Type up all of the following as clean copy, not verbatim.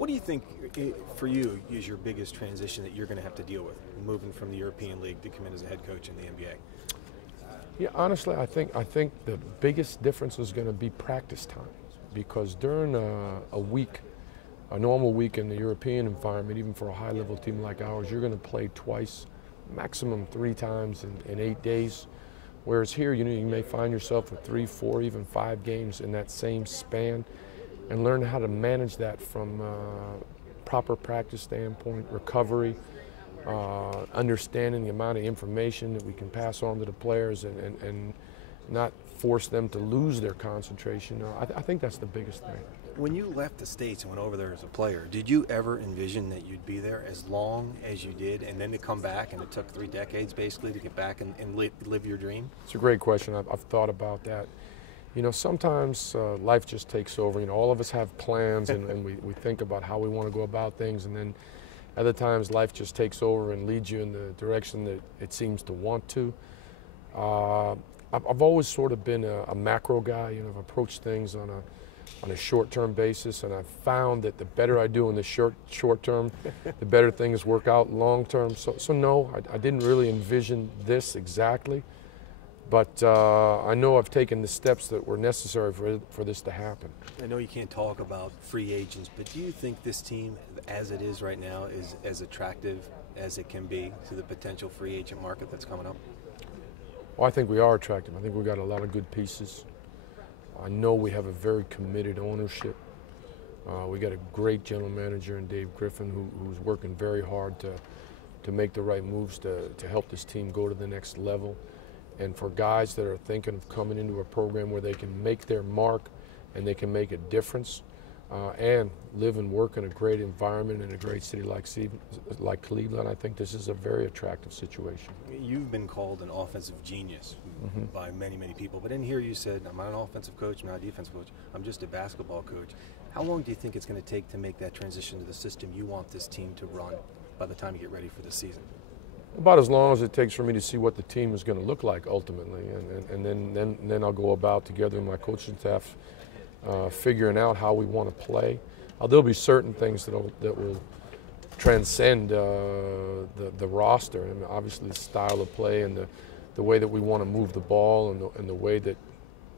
What do you think, for you, is your biggest transition that you're going to have to deal with, moving from the European League to come in as a head coach in the NBA? Yeah, honestly, I think the biggest difference is going to be practice time, because during a normal week in the European environment, even for a high-level team like ours, you're going to play twice, maximum 3 times in 8 days. Whereas here, you may find yourself with 3, 4, even 5 games in that same span, and learn how to manage that from proper practice standpoint, recovery, understanding the amount of information that we can pass on to the players, and not force them to lose their concentration. I think that's the biggest thing. When you left the States and went over there as a player, did you ever envision that you'd be there as long as you did, and then to come back, and it took 3 decades basically to get back and live your dream? It's a great question. I've thought about that. You know, sometimes life just takes over. You know, all of us have plans, and we think about how we want to go about things, and then other times life just takes over and leads you in the direction that it seems to want to. I've always sort of been a macro guy. You know, I've approached things on a short-term basis, and I've found that the better I do in the short term, the better things work out long-term. So no, I didn't really envision this exactly, but I know I've taken the steps that were necessary for this to happen. I know you can't talk about free agents, but do you think this team, as it is right now, is as attractive as it can be to the potential free agent market that's coming up? Well, I think we are attractive. I think we've got a lot of good pieces. I know we have a very committed ownership. We got a great general manager in Dave Griffin who's working very hard to make the right moves to help this team go to the next level. And for guys that are thinking of coming into a program where they can make their mark and they can make a difference and live and work in a great environment in a great city like Cleveland, I think this is a very attractive situation. You've been called an offensive genius by many, many people, but in here you said, I'm not an offensive coach, I'm not a defensive coach, I'm just a basketball coach. How long do you think it's going to take to make that transition to the system you want this team to run by the time you get ready for the season? About as long as it takes for me to see what the team is going to look like ultimately, and then I'll go about together with my coaching staff figuring out how we want to play. There'll be certain things that will transcend the roster, and obviously the style of play and the way that we want to move the ball and the way that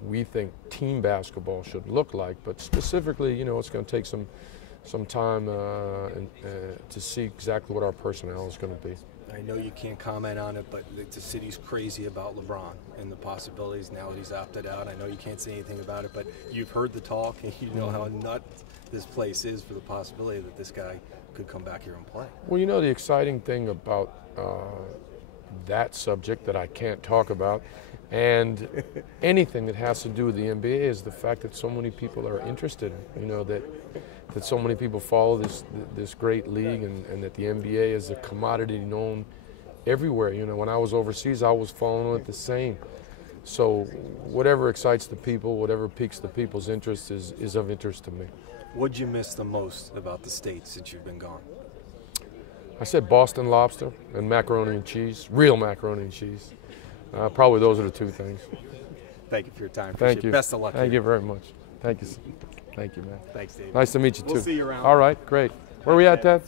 we think team basketball should look like. But specifically, you know, it's going to take some time to see exactly what our personnel is going to be. I know you can't comment on it, but the city's crazy about LeBron and the possibilities now that he's opted out. I know you can't say anything about it, but you've heard the talk, and you know how nuts this place is for the possibility that this guy could come back here and play. Well, you know, the exciting thing about that subject that I can't talk about, and anything that has to do with the NBA, is the fact that so many people are interested. You know, that so many people follow this great league, and that the NBA is a commodity known everywhere. You know, when I was overseas, I was following it the same. So whatever excites the people, whatever piques the people's interest is of interest to me. What'd you miss the most about the States since you've been gone? I said Boston lobster and macaroni and cheese, real macaroni and cheese. Probably those are the 2 things. Thank you for your time. Thank you. Best of luck. Thank you very much. Thank you. Thank you, man. Thanks, David. Nice to meet you, too. We'll see you around. All right, great. Where are we at, Ted?